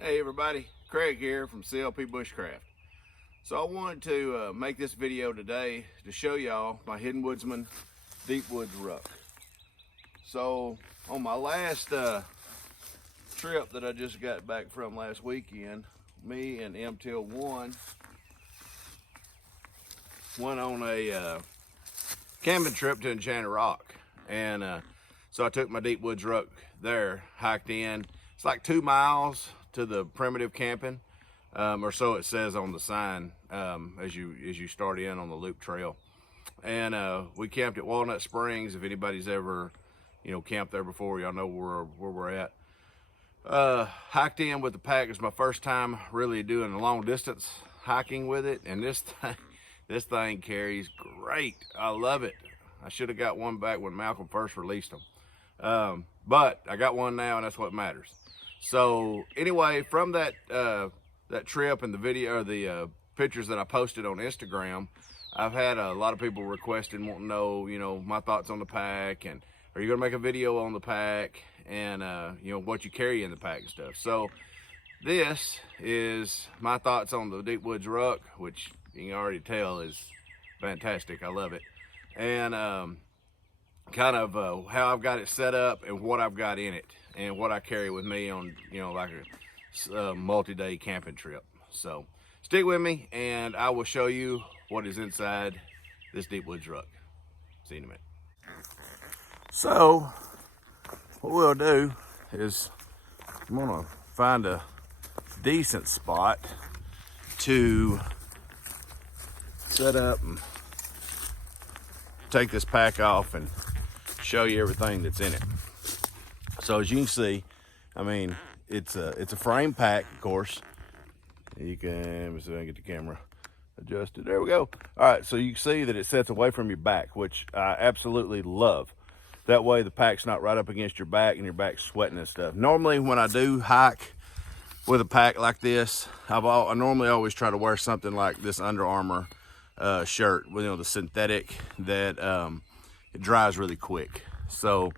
Hey everybody, Craig here from CLP Bushcraft. So I wanted to make this video today to show y'all my Hidden Woodsman Deep Woods Ruck. So on my last trip that I just got back from last weekend, me and MTL1 went on a camping trip to Enchanted Rock. And so I took my Deep Woods Ruck there, hiked in. It's like 2 miles to the primitive camping, or so it says on the sign as you start in on the loop trail. And we camped at Walnut Springs. If anybody's ever camped there before, y'all know where we're at. Hiked in with the pack. It's my first time really doing a long distance hiking with it, and this thing carries great. I love it. I should have got one back when Malcolm first released them, but I got one now, and that's what matters. So anyway, from that trip and the video, or the pictures that I posted on Instagram, I've had a lot of people requesting, wanting to know, my thoughts on the pack, and are you gonna make a video on the pack, and what you carry in the pack and stuff. So this is my thoughts on the Deep Woods Ruck, which you can already tell is fantastic. I love it, and kind of how I've got it set up and what I've got in it and what I carry with me on like a multi-day camping trip. So stick with me and I will show you what is inside this Deep Woods Ruck. See you in a minute. So what we'll do is I'm gonna find a decent spot to set up and take this pack off and show you everything that's in it. So as you can see, I mean, it's a frame pack, of course. You can, let me see if I can get the camera adjusted. There we go. All right, so you can see that it sets away from your back, which I absolutely love. That way the pack's not right up against your back and your back's sweating and stuff. Normally when I do hike with a pack like this, I normally always try to wear something like this Under Armour shirt, the synthetic that it dries really quick. So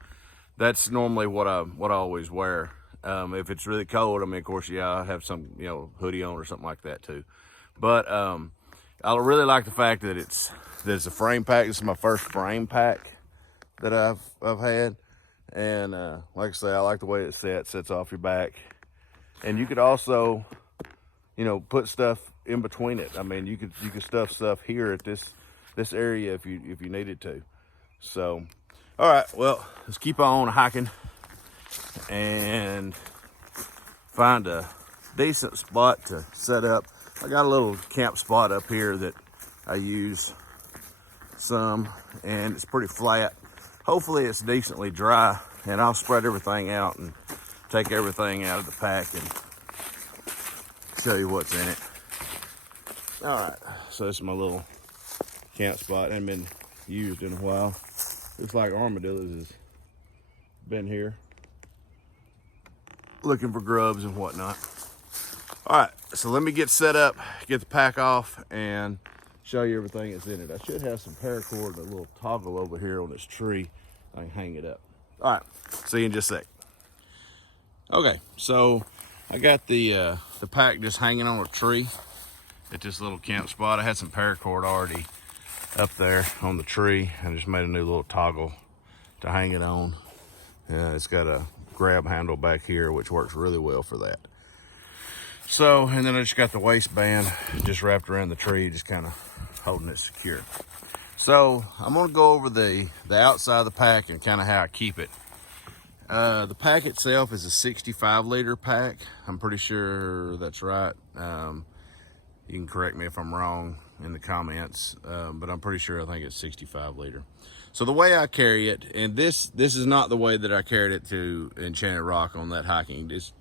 that's normally what I always wear. If it's really cold, I mean, of course, yeah, I have some hoodie on or something like that too. But I really like the fact that it's a frame pack. This is my first frame pack that I've had, and like I say, I like the way it sets off your back. And you could also put stuff in between it. I mean, you could stuff stuff here at this area if you needed to. So all right, well, let's keep on hiking and find a decent spot to set up. I got a little camp spot up here that I use some, and it's pretty flat. Hopefully it's decently dry, and I'll spread everything out and take everything out of the pack and show you what's in it. All right, so this is my little camp spot. Hasn't been used in a while. Looks like armadillos has been here looking for grubs and whatnot. All right, so let me get set up, get the pack off, and show you everything that's in it. I should have some paracord, a little toggle over here on this tree. I can hang it up. All right, see you in just a sec. Okay, so I got the pack just hanging on a tree at this little camp spot. I had some paracord already up there on the tree. I just made a new little toggle to hang it on. It's got a grab handle back here, which works really well for that. So, and then I just got the waistband just wrapped around the tree, just kind of holding it secure. So I'm gonna go over the outside of the pack and kind of how I keep it. The pack itself is a 65 liter pack. I'm pretty sure that's right. You can correct me if I'm wrong in the comments, but I'm pretty sure I think it's 65 liter. So the way I carry it, and this is not the way that I carried it to Enchanted Rock on that hiking. There's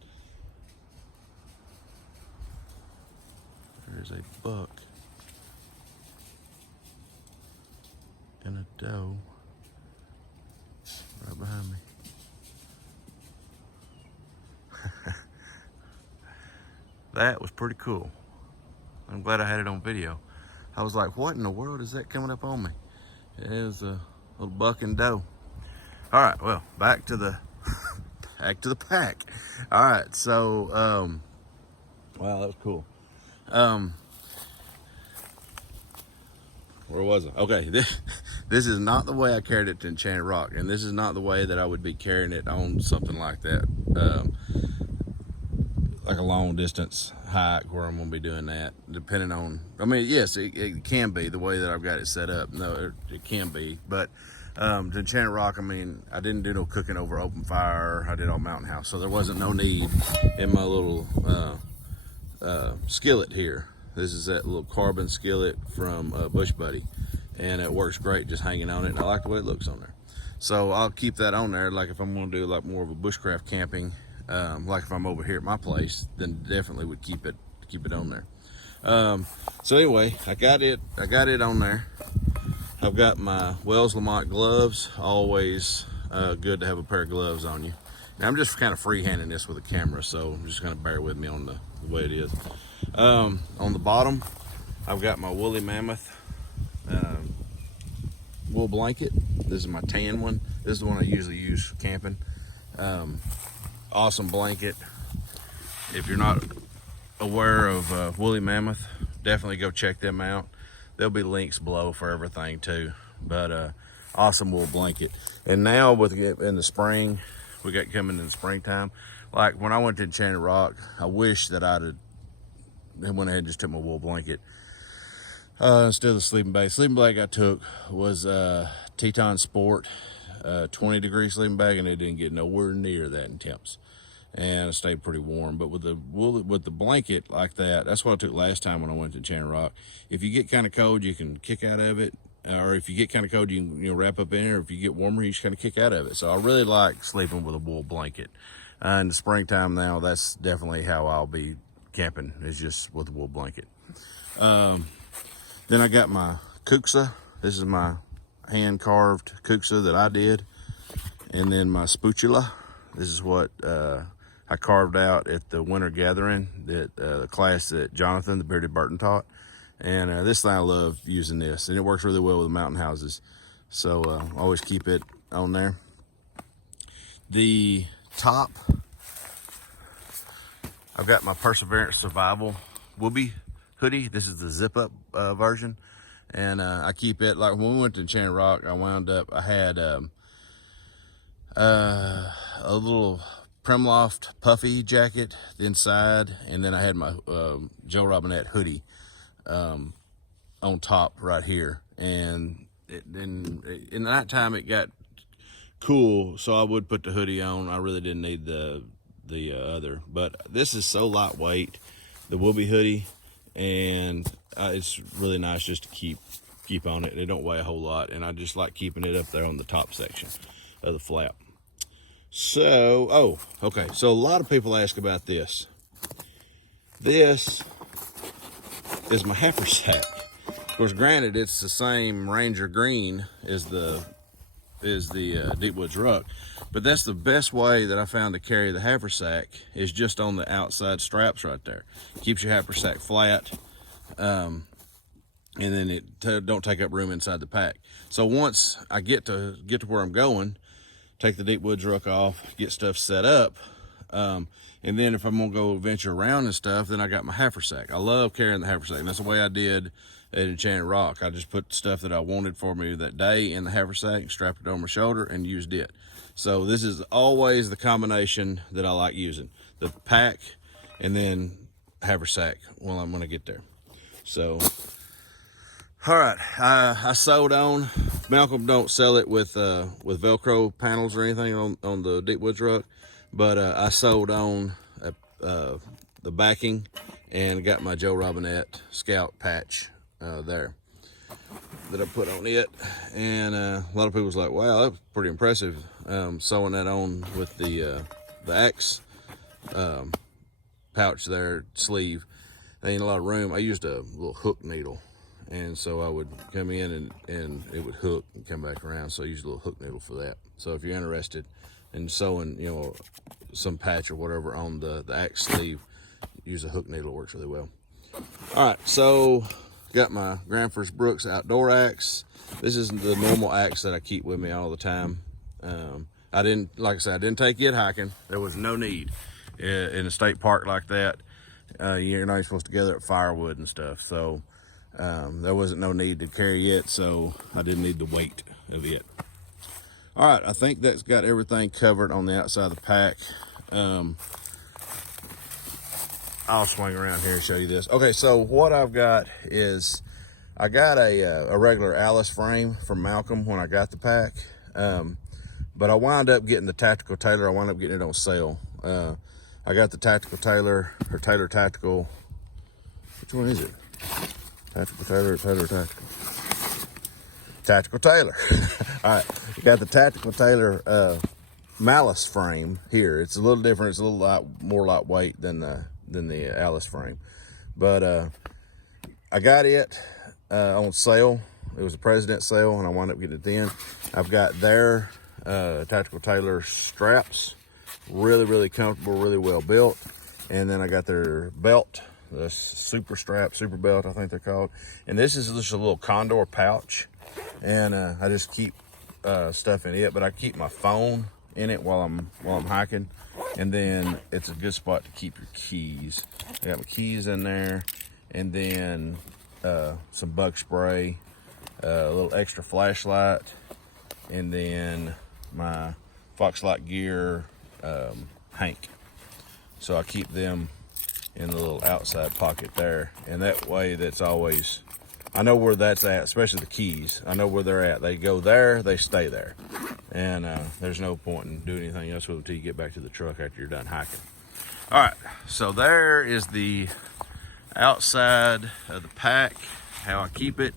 a buck and a doe right behind me. That was pretty cool. I'm glad I had it on video. I was like, what in the world is that coming up on me? It is a little buck and doe. All right, well, back to the pack. All right, so Wow, that was cool. Where was I? Okay, this is not the way I carried it to Enchanted Rock, and this is not the way that I would be carrying it on something like that, like a long distance hike where I'm going to be doing that, depending on, I mean, yes, it can be the way that I've got it set up. No, it can be, but to Enchanted Rock, I mean, I didn't do no cooking over open fire. I did all mountain house, so there wasn't no need in my little skillet here. This is that little carbon skillet from Bush Buddy, and it works great just hanging on it, and I like the way it looks on there. So I'll keep that on there, like if I'm going to do like more of a bushcraft camping, like if I'm over here at my place, then definitely would keep it on there. So anyway, I got it on there. I've got my Wells Lamont gloves. Always good to have a pair of gloves on you. Now I'm just kind of freehanding this with a camera, so I'm just gonna bear with me on the way it is. On the bottom, I've got my woolly mammoth wool blanket. This is my tan one. This is the one I usually use camping. Awesome blanket. If you're not aware of woolly mammoth, definitely go check them out. There'll be links below for everything too, but awesome wool blanket. And now in the spring, we got coming in the springtime, like when I went to Enchanted Rock, I wish that I'd went ahead and just took my wool blanket instead of the sleeping bag. Sleeping bag I took was Teton Sport 20 degree sleeping bag, and it didn't get nowhere near that in temps, and it stayed pretty warm. But with the blanket like that, that's what I took last time when I went to Enchanted Rock. If you get kind of cold, you can kick out of it, or if you get kind of cold, you can wrap up in it, or if you get warmer, you just kind of kick out of it. So I really like sleeping with a wool blanket. In the springtime now, that's definitely how I'll be camping, is just with a wool blanket. Then I got my kuxa. This is my hand carved kuxa that I did. And then my spatula. This is what I carved out at the winter gathering, that the class that Jonathan, the Bearded Burton, taught. And this thing, I love using this, and it works really well with mountain houses. So always keep it on there. The top, I've got my Perseverance Survival Whoopee hoodie. This is the zip up version, and I keep it, like when we went to Enchanted Rock, I had a little Primloft puffy jacket inside, and then I had my Joe Robinette hoodie on top right here. And in the nighttime it got cool, so I would put the hoodie on. I really didn't need the other, but this is so lightweight, the Whoopee hoodie, and it's really nice just to keep on it. They don't weigh a whole lot, and I just like keeping it up there on the top section of the flap. So, okay, so a lot of people ask about this. This is my haversack. Of course, granted, it's the same Ranger green as the Deep Woods Ruck, but that's the best way that I found to carry the haversack, is just on the outside straps right there. Keeps your haversack flat, and then it don't take up room inside the pack. So once I get to where I'm going, take the Deep Woods Ruck off, get stuff set up, and then if I'm gonna go venture around and stuff, then I got my haversack. I love carrying the haversack, and that's the way I did at Enchanted Rock. I just put stuff that I wanted for me that day in the haversack, strapped it on my shoulder, and used it. So this is always the combination that I like using: the pack and then haversack when I'm gonna get there. So, all right, I sewed on. Malcolm don't sell it with Velcro panels or anything on the Deep Woods Ruck, but I sewed on the backing and got my Joe Robinette Scout patch there that I put on it. And a lot of people was like, wow, that was pretty impressive, sewing that on with the axe pouch there, sleeve. There ain't a lot of room. I used a little hook needle, and so I would come in and it would hook and come back around. So I used a little hook needle for that. So if you're interested in sewing, some patch or whatever on the axe sleeve, use a hook needle. It works really well. All right, so got my Granfors Brooks outdoor axe. This is the normal axe that I keep with me all the time. I didn't take it hiking. There was no need in a state park like that. you're not supposed to gather up firewood and stuff. So there wasn't no need to carry it, so I didn't need the weight of it. All right, I think that's got everything covered on the outside of the pack. I'll swing around here and show you this. Okay, so what I've got is I got a regular Alice frame from Malcolm when I got the pack, but I wound up getting the Tactical Tailor. I wound up getting it on sale. I got the Tactical Tailor, or Tailor Tactical. Which one is it? Tactical Tailor or Tailor Tactical? Tactical Tailor. All right, got the Tactical Tailor Malice frame here. It's a little different. It's a little more lightweight than the Alice frame, but I got it on sale. It was a President sale, and I wound up getting it then. I've got their Tactical Tailor straps, really comfortable, really well built, and then I got their belt, the super strap, super belt, I think they're called. And this is just a little condor pouch, and I just keep stuff in it, but I keep my phone in it while I'm hiking, and then it's a good spot to keep your keys. I got my keys in there, and then some bug spray, a little extra flashlight, and then my Foxlight gear hank. So I keep them in the little outside pocket there, and that way that's always, I know where that's at, especially the keys. I know where they're at. They go there, they stay there. And there's no point in doing anything else with them until you get back to the truck after you're done hiking. All right, so there is the outside of the pack, how I keep it,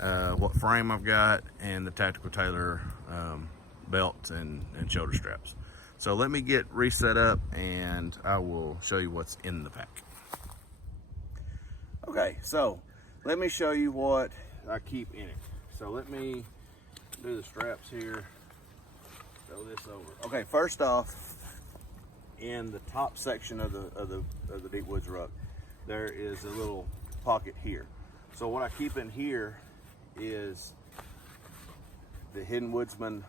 what frame I've got, and the Tactical Tailor belt and shoulder straps. So let me get reset up and I will show you what's in the pack. Okay, so let me show you what I keep in it. So let me do the straps here, throw this over. Okay, first off, in the top section of the Deep Woods Ruck, there is a little pocket here. So what I keep in here is the Hidden Woodsman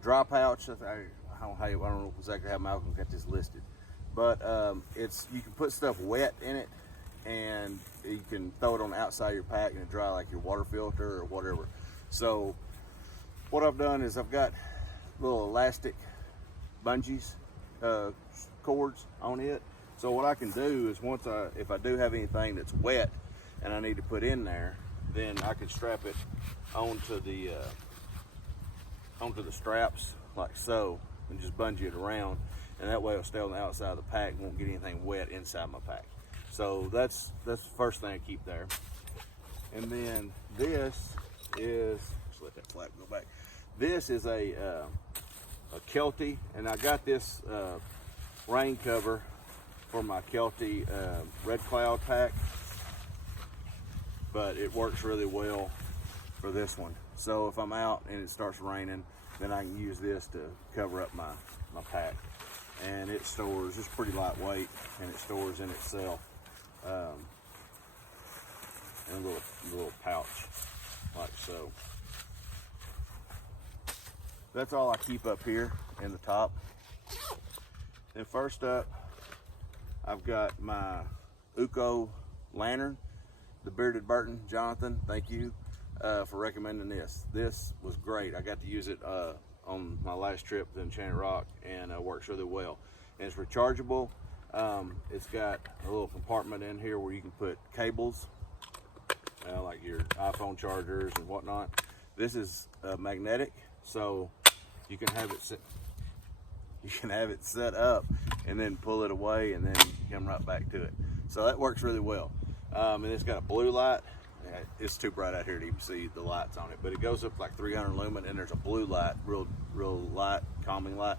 dry pouch. I don't know exactly how Malcolm got this listed, but you can put stuff wet in it, and you can throw it on the outside of your pack and it dry, like your water filter or whatever. So what I've done is I've got little elastic bungees, cords on it. So what I can do is if I do have anything that's wet and I need to put in there, then I can strap it onto the straps like so, and just bungee it around, and that way it'll stay on the outside of the pack and won't get anything wet inside my pack. So that's the first thing I keep there. And then this is, just let that flap go back. This is a Kelty, and I got this rain cover for my Kelty Red Cloud pack, but it works really well for this one. So if I'm out and it starts raining, then I can use this to cover up my pack. And it stores, it's pretty lightweight, and it stores in itself in a little pouch like so. That's all I keep up here in the top. Then first up, I've got my Uco lantern, the Bearded Burton. Jonathan, thank you for recommending this. This was great. I got to use it on my last trip to Enchanted Rock, and it works really well. And it's rechargeable. It's got a little compartment in here where you can put cables, like your iPhone chargers and whatnot. This is magnetic, so you can have it set up and then pull it away and then come right back to it. So that works really well. And it's got a blue light. It's too bright out here to even see the lights on it, but it goes up like 300 lumen, and there's a blue light, real light, calming light.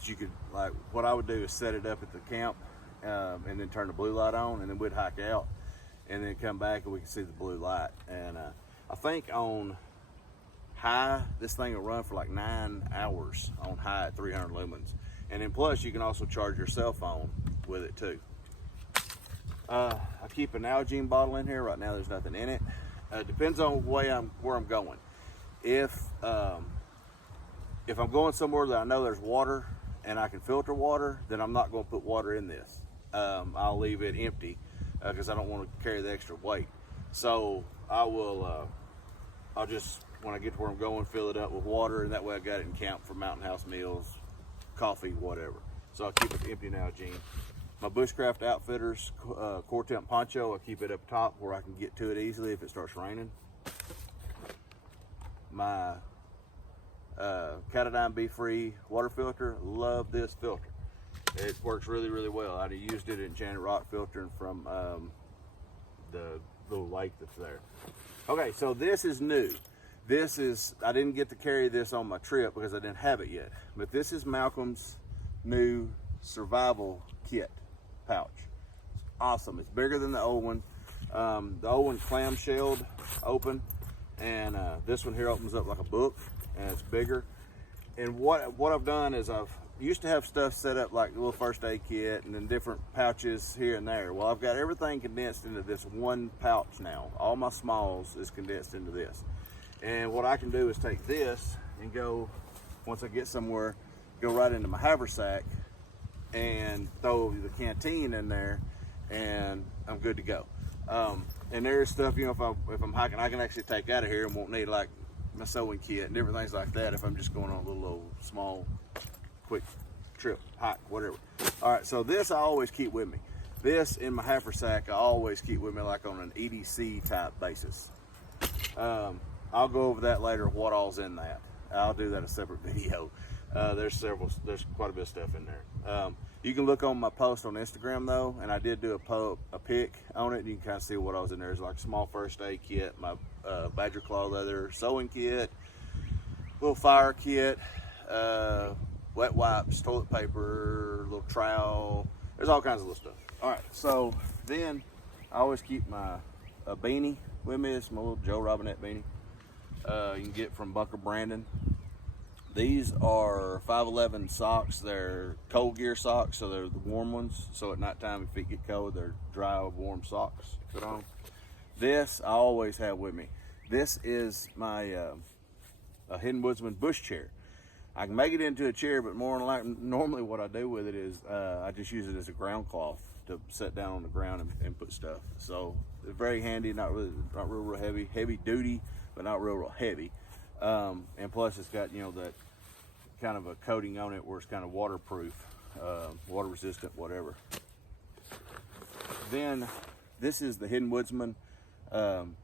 So you could, like, what I would do is set it up at the camp, and then turn the blue light on, and then we'd hike out, and then come back and we can see the blue light. And I think on high, this thing will run for like 9 hours on high at 300 lumens. And then plus you can also charge your cell phone with it too. I keep an Nalgene bottle in here. Right now there's nothing in it. Depends on where I'm going. If I'm going somewhere that I know there's water and I can filter water, then I'm not going to put water in this. I'll leave it empty because I don't want to carry the extra weight. So I will, I'll just, when I get to where I'm going, fill it up with water, and that way I got it in camp for Mountain House meals, coffee, whatever. So I'll keep it empty now, Gene. My Bushcraft Outfitters Core Temp poncho, I keep it up top where I can get to it easily if it starts raining. My Catadine Be Free water filter, love this filter. It works really, really well. I used it in Enchanted Rock filtering from the little lake that's there. Okay, so this is new. This is, I didn't get to carry this on my trip because I didn't have it yet, but this is Malcolm's new survival kit pouch. It's awesome. It's bigger than the old one. The old one clamshelled open, and this one here opens up like a book, and it's bigger. And what I've done is I've used to have stuff set up like a little first aid kit and then different pouches here and there. Well, I've got everything condensed into this one pouch now. All my smalls is condensed into this. And what I can do is take this and go, once I get somewhere, go right into my haversack and throw the canteen in there, and I'm good to go. And there's stuff, you know, if I'm hiking, I can actually take out of here and won't need like my sewing kit and different things like that if I'm just going on a little old small quick trip, hike, whatever. All right, so this I always keep with me. This in my haversack I always keep with me, like on an EDC type basis. I'll go over that later, what all's in that. I'll do that a separate video. There's quite a bit of stuff in there. You can look on my post on Instagram though, and I did do a pic on it, and you can kind of see what I was in there. It's like a small first aid kit, my badger claw leather sewing kit, little fire kit, wet wipes, toilet paper, little trowel. There's all kinds of little stuff. All right, so then I always keep a beanie with me. It's my little Joe Robinette beanie. You can get from Bucker Brandon. These are 511 socks. They're cold gear socks, so they're the warm ones. So at nighttime, if feet get cold, they're dry, warm socks to put on. This I always have with me. This is my a Hidden Woodsman bush chair. I can make it into a chair, but more than likely, normally what I do with it is I just use it as a ground cloth to set down on the ground and put stuff. So it's very handy, not real heavy, heavy duty, but not real heavy. And plus it's got, you know, that kind of a coating on it where it's kind of waterproof, water resistant, whatever. Then this is the Hidden Woodsman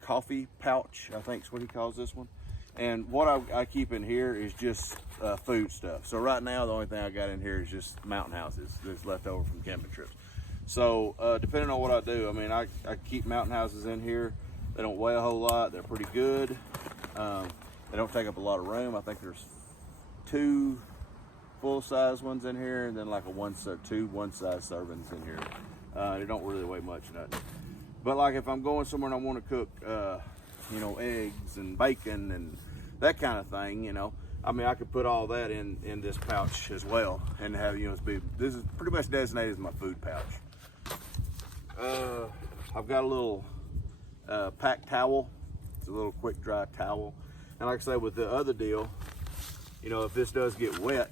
coffee pouch, I think is what he calls this one. And what I keep in here is just food stuff. So right now the only thing I got in here is just Mountain Houses that's left over from camping trips. So depending on what I do, I mean, I keep Mountain Houses in here. They don't weigh a whole lot. They're pretty good. They don't take up a lot of room. I think there's 2 full-size ones in here, and then like two one-size servings in here. They don't really weigh much, nothing. But like if I'm going somewhere and I want to cook, you know, eggs and bacon and that kind of thing, you know, I mean, I could put all that in this pouch as well, and have, you know, this is pretty much designated as my food pouch. I've got a little pack towel. It's a little quick dry towel. And like I say, with the other deal, you know, if this does get wet,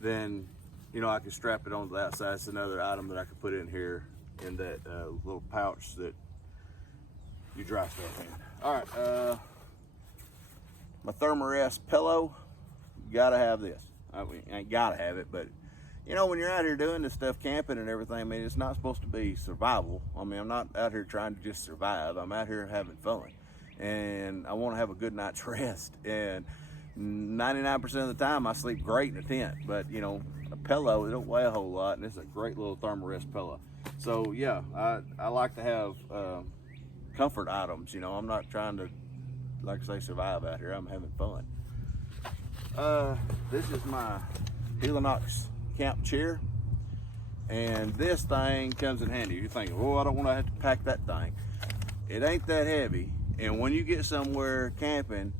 then, you know, I can strap it onto the outside. It's another item that I could put in here in that little pouch that you dry stuff in. All right, my Thermarest pillow, gotta have this. I mean, I ain't gotta have it, but you know, when you're out here doing this stuff, camping and everything, I mean, it's not supposed to be survival. I mean, I'm not out here trying to just survive. I'm out here having fun. And I want to have a good night's rest. And 99% of the time I sleep great in a tent, but you know, a pillow, it don't weigh a whole lot, and it's a great little Thermarest pillow. So yeah, I like to have comfort items. You know, I'm not trying to, like I say, survive out here. I'm having fun. This is my Helinox camp chair, and this thing comes in handy. You're thinking, oh, I don't want to have to pack that thing. It ain't that heavy. And when you get somewhere camping,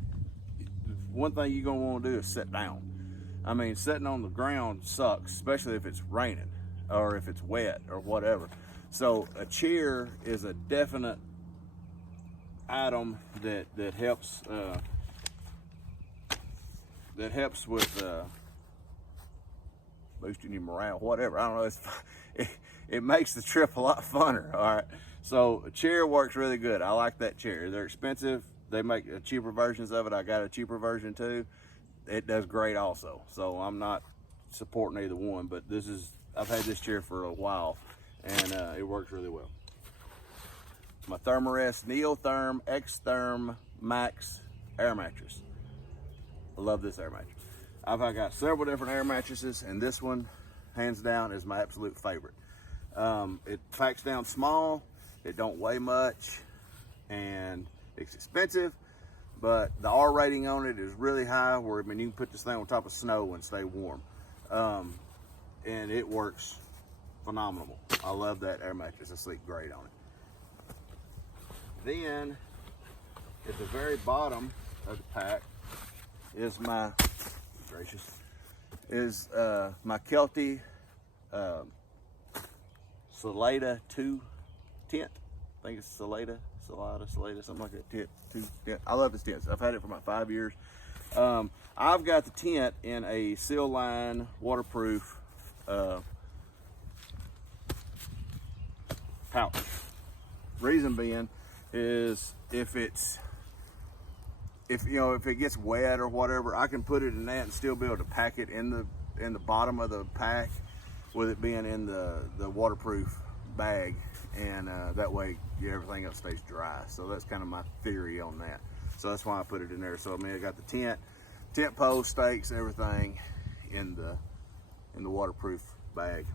one thing you're gonna want to do is sit down. I mean, sitting on the ground sucks, especially if it's raining or if it's wet or whatever. So a chair is a definite item that helps with boosting your morale, whatever. I don't know. it makes the trip a lot funner. All right, so a chair works really good. I like that chair. They're expensive. They make cheaper versions of it. I got a cheaper version too. It does great also. So I'm not supporting either one, but I've had this chair for a while, and it works really well. My Thermarest Neotherm X-Therm Max air mattress. I love this air mattress. I've got several different air mattresses, and this one, hands down, is my absolute favorite. It packs down small, it don't weigh much, and it's expensive, but the R rating on it is really high, where you can put this thing on top of snow and stay warm. And it works phenomenal. I love that air mattress. I sleep great on it. Then, at the very bottom of the pack is my Kelty Salada 2 tent. I think it's Salada, something like that. Tent. I love this tent. I've had it for about 5 years. I've got the tent in a seal line waterproof pouch. Reason being is if it gets wet or whatever, I can put it in that and still be able to pack it in the bottom of the pack, with it being in the waterproof bag, and that way everything else stays dry. So that's kind of my theory on that. So that's why I put it in there. So I mean, I got the tent post, stakes, everything in the waterproof bag.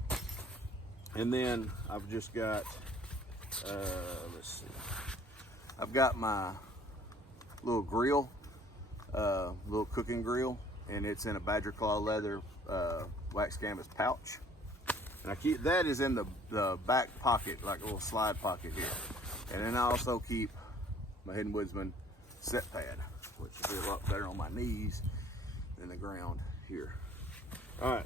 And then I've just got let's see, I've got my little grill, little cooking grill, and it's in a badger claw leather wax canvas pouch. And I keep that is in the back pocket, like a little slide pocket here. And then I also keep my Hidden Woodsman set pad, which will be a lot better on my knees than the ground here. All right,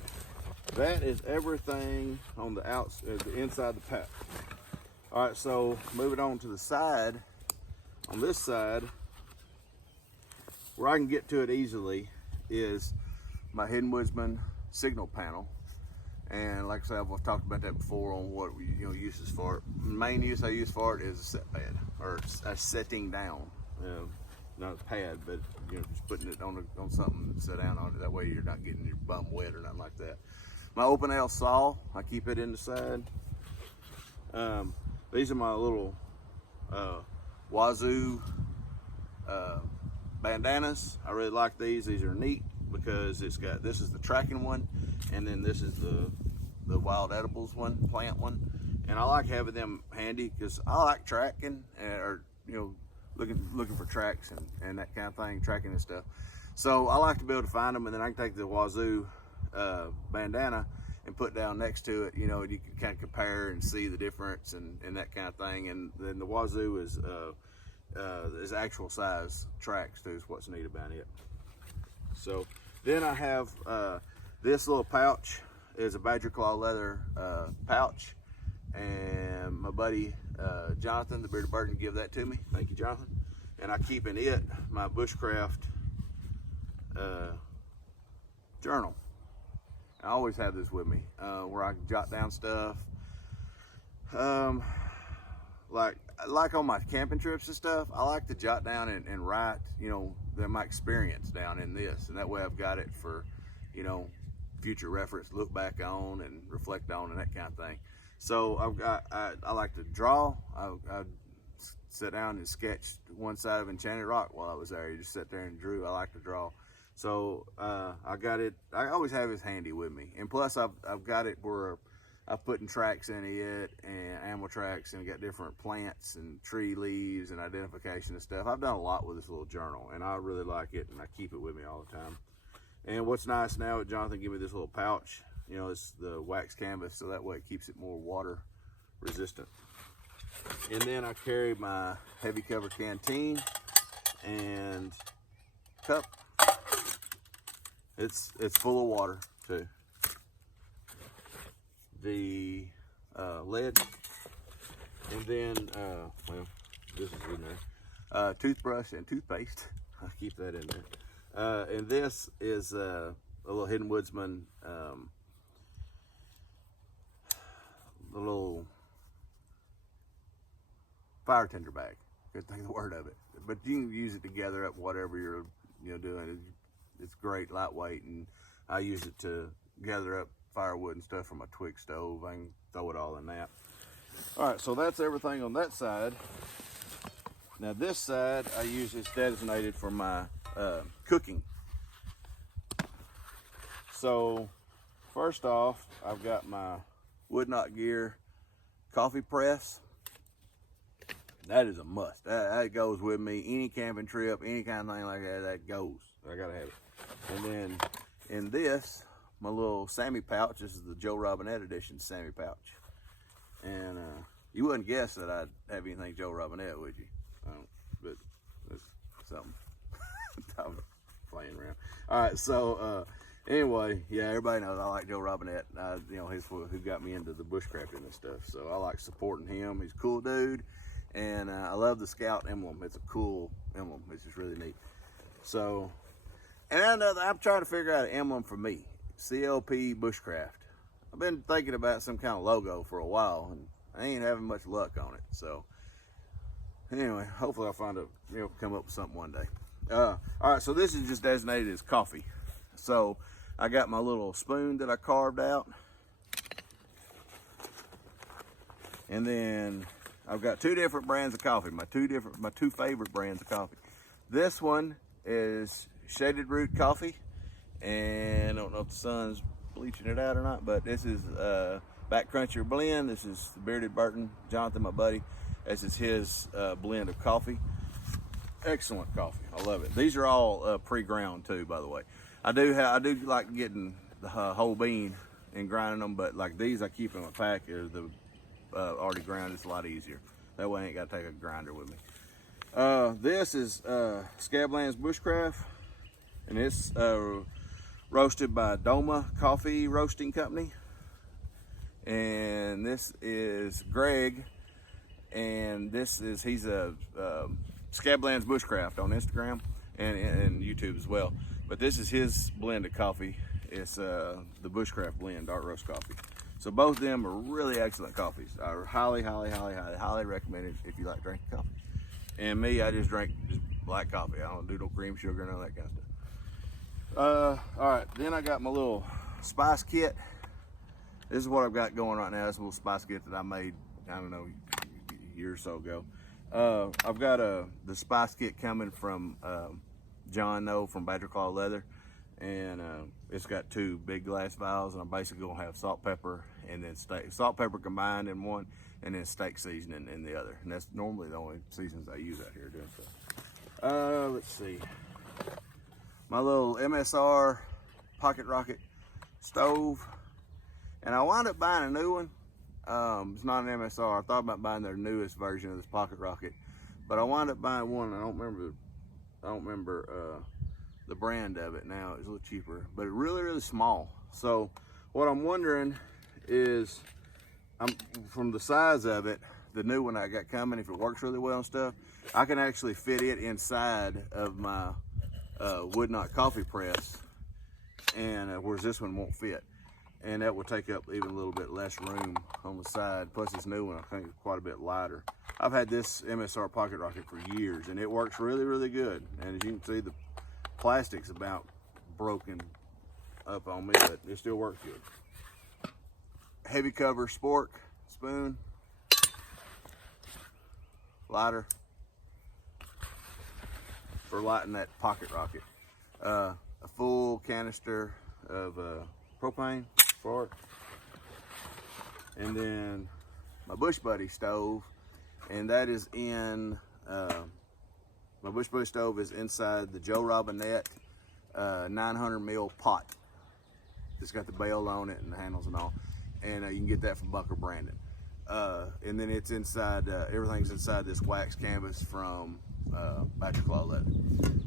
that is everything on the outside, the inside the pack. All right, so moving on to the side. On this side, where I can get to it easily, is my Hidden Woodsman signal panel. And like I said, I've talked about that before on what uses for it. The main use I use for it is a set pad, or a setting down. Not a pad, but just putting it on something to sit down on it. That way you're not getting your bum wet or nothing like that. My open L saw, I keep it in the side. These are my little Wazoo bandanas. I really like these. These are neat because this is the tracking one, and then this is the wild edibles one, plant one. And I like having them handy because I like tracking, or looking for tracks and that kind of thing, tracking and stuff. So I like to be able to find them, and then I can take the Wazoo bandana and put down next to it, and you can kind of compare and see the difference and that kind of thing. And then the Wazoo is actual size tracks too, is what's neat about it. So then I have this little pouch is a badger claw leather pouch, and my buddy Jonathan, the Bearded Burden, gave that to me. Thank you, Jonathan. And I keep in it my bushcraft journal. I always have this with me, where I can jot down stuff. Like on my camping trips and stuff, I like to jot down and write, my experience down in this, and that way I've got it for, future reference, look back on and reflect on and that kind of thing. So I like to draw. I sat down and sketched one side of Enchanted Rock while I was there. You just sat there and drew. I like to draw. So I got it. I always have it handy with me, and plus I've got it where I've put tracks in it and animal tracks, and got different plants and tree leaves and identification and stuff. I've done a lot with this little journal, and I really like it, and I keep it with me all the time. And what's nice now, Jonathan gave me this little pouch. It's the wax canvas, so that way it keeps it more water resistant. And then I carry my heavy cover canteen and cup. It's full of water too. The lead, and then this is in there. Toothbrush and toothpaste. I keep that in there. And this is a little Hidden Woodsman little fire tender bag. Couldn't think of the word of it, but you can use it to gather up whatever you're doing. It's great, lightweight, and I use it to gather up firewood and stuff from a twig stove. I can throw it all in that. All right, so that's everything on that side. Now this side I use, it's designated for my cooking. So first off, I've got my Wood Not Gear coffee press. That is a must. That goes with me. Any camping trip, any kind of thing like that, that goes. I gotta have it. And then in this, my little Sammy pouch. This is the Joe Robinette edition Sammy pouch. And you wouldn't guess that I'd have anything Joe Robinette, would you? But that's something. I'm playing around. All right, so anyway, yeah, everybody knows I like Joe Robinette. He's who got me into the bushcrafting and stuff. So I like supporting him. He's a cool dude. And I love the Scout emblem. It's a cool emblem. It's just really neat. So, and I'm trying to figure out an emblem for me. CLP Bushcraft. I've been thinking about some kind of logo for a while, and I ain't having much luck on it. So, anyway, hopefully I'll find come up with something one day. All right, so this is just designated as coffee. So, I got my little spoon that I carved out. And then I've got two different brands of coffee, my two favorite brands of coffee. This one is Shaded Root Coffee, and I don't know if the sun's bleaching it out or not, but this is Backcruncher blend. This is Bearded Burton, Jonathan, my buddy. This is his blend of coffee. Excellent coffee, I love it. These are all pre-ground too, by the way. I do like getting the whole bean and grinding them, but like these I keep in my pack. The already ground, it's a lot easier. That way I ain't got to take a grinder with me. This is Scablands Bushcraft, and it's roasted by Doma Coffee Roasting Company. And this is Greg, and he's a Scablands Bushcraft on Instagram and YouTube as well. But this is his blend of coffee. It's the Bushcraft blend, dark roast coffee. So both of them are really excellent coffees. I highly recommend it if you like drinking coffee. And me, I just drink black coffee. I don't do no cream sugar, none of that kind of stuff. All right, then I got my little spice kit. This is what I've got going right now. This little spice kit that I made, I don't know, a year or so ago. I've got the spice kit coming from John No from Badger Claw Leather. And it's got two big glass vials, and I'm basically gonna have salt, pepper, and then salt, pepper combined in one, and then steak seasoning in the other. And that's normally the only seasonings I use out here doing stuff. Let's see. My little MSR Pocket Rocket stove, and I wound up buying a new one. It's not an MSR. I thought about buying their newest version of this Pocket Rocket, but I wound up buying one. I don't remember the brand of it now. It's a little cheaper, but it's really small. So what I'm wondering is, from the size of it, the new one I got coming, if it works really well and stuff, I can actually fit it inside of my Wood Not coffee press, and whereas this one won't fit, and that will take up even a little bit less room on the side. Plus this new one I think is quite a bit lighter. I've had this MSR Pocket Rocket for years, and it works really good. And as you can see, the plastic's about broken up on me, but it still works good. Heavy cover spork spoon, lighter for lighting that Pocket Rocket, a full canister of propane for it, and then my Bush Buddy stove, and that is in my Bush Buddy stove is inside the Joe Robinette 900 mil pot. It's got the bell on it and the handles and all, and you can get that from Buck or Brandon. And then it's inside, everything's inside this wax canvas from Badger Claw Leather.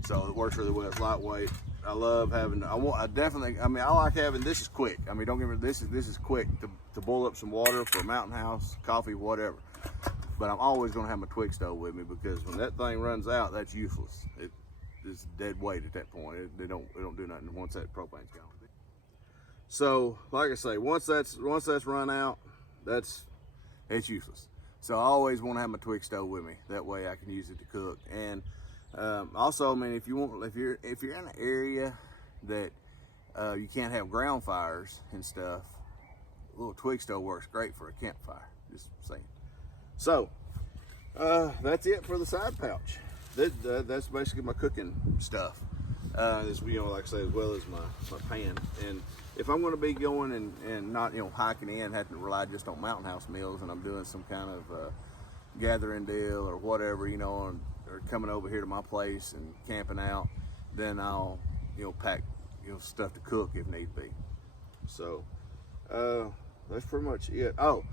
So it works really well. It's lightweight. I love having. I like having. This is quick. I mean, don't get me. This is quick to boil up some water for a mountain house, coffee, whatever. But I'm always going to have my twig stove with me, because when that thing runs out, that's useless. It's dead weight at that point. It don't do nothing once that propane's gone. So, like I say, once that's run out, that's it's useless. So I always want to have my twig stove with me. That way I can use it to cook. And also, I mean, if you're in an area that you can't have ground fires and stuff, a little twig stove works great for a campfire. Just saying. So that's it for the side pouch. That's basically my cooking stuff. This, you know, like I say, as well as my pan. And if I'm going to be going and not, you know, hiking in, having to rely just on Mountain House meals, and I'm doing some kind of gathering deal or whatever, you know, or coming over here to my place and camping out, then I'll, you know, pack, you know, stuff to cook if need be. So that's pretty much it. Oh,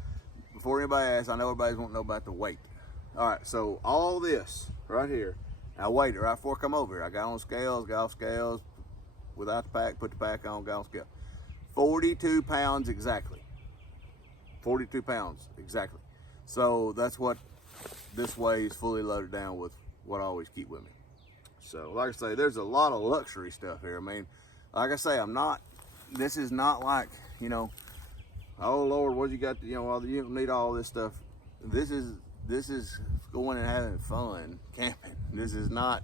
before anybody asks, I know everybody's wanting to know about the weight. All right, so all this right here, I weighed it right before I come over here. I got on scales, got off scales, without the pack, put the pack on, got on scale. 42 pounds exactly. 42 pounds exactly. So that's what this weighs, fully loaded down with what I always keep with me. So like I say, there's a lot of luxury stuff here. I mean, like I say, this is not like, you know, oh Lord, what you got to, you know, you don't need all this stuff. This is going and having fun camping. This is not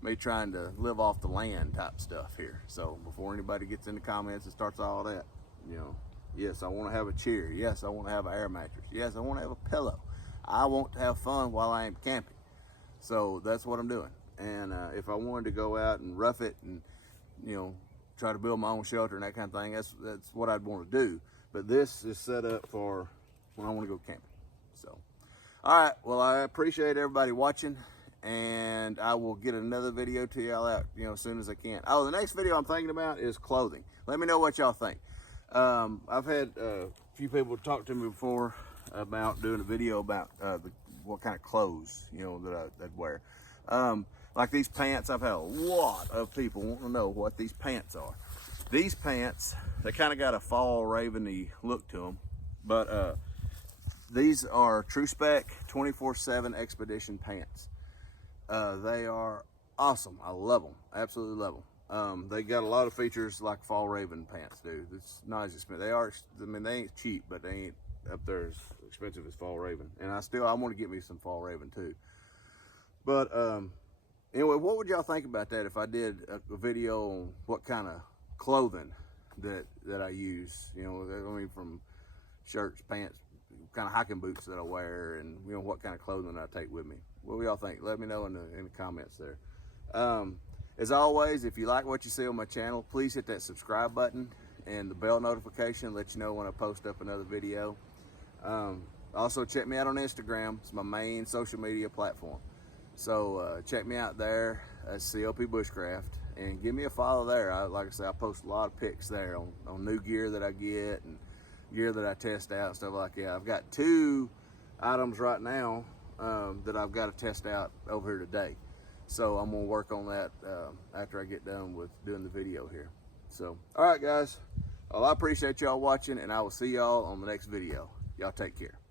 me trying to live off the land type stuff here. So before anybody gets in the comments and starts all that, you know, yes, I want to have a chair. Yes, I want to have an air mattress. Yes, I want to have a pillow. I want to have fun while I am camping. So that's what I'm doing. And if I wanted to go out and rough it and, you know, try to build my own shelter and that kind of thing, that's what I'd want to do. But this is set up for when I want to go camping. So, all right, well, I appreciate everybody watching, and I will get another video to y'all out, you know, as soon as I can. Oh, the next video I'm thinking about is clothing. Let me know what y'all think. I've had a few people talk to me before about doing a video about what kind of clothes, you know, that I'd wear. Like these pants, I've had a lot of people wanting to know what these pants are. These pants, they kind of got a fall raveny look to them, but these are true spec 24/7 expedition pants. They are awesome. I love them, absolutely love them. They got a lot of features like fall raven pants do. It's not as expensive. They are, I mean, they ain't cheap, but they ain't up there as expensive as fall raven. And I want to get me some fall raven too. But anyway, what would y'all think about that if I did a video on what kind of clothing that I use? You know, I mean, from shirts, pants, kind of hiking boots that I wear, and you know, what kind of clothing I take with me. What do y'all think? Let me know in the comments there. As always, if you like what you see on my channel, please hit that subscribe button and the bell notification, let you know when I post up another video. Also, check me out on Instagram. It's my main social media platform. So check me out there at CLP Bushcraft and give me a follow there. Like I say, I post a lot of pics there on new gear that I get and gear that I test out and stuff like that. I've got 2 items right now that I've got to test out over here today. So I'm gonna work on that after I get done with doing the video here. So, all right guys, well, I appreciate y'all watching, and I will see y'all on the next video. Y'all take care.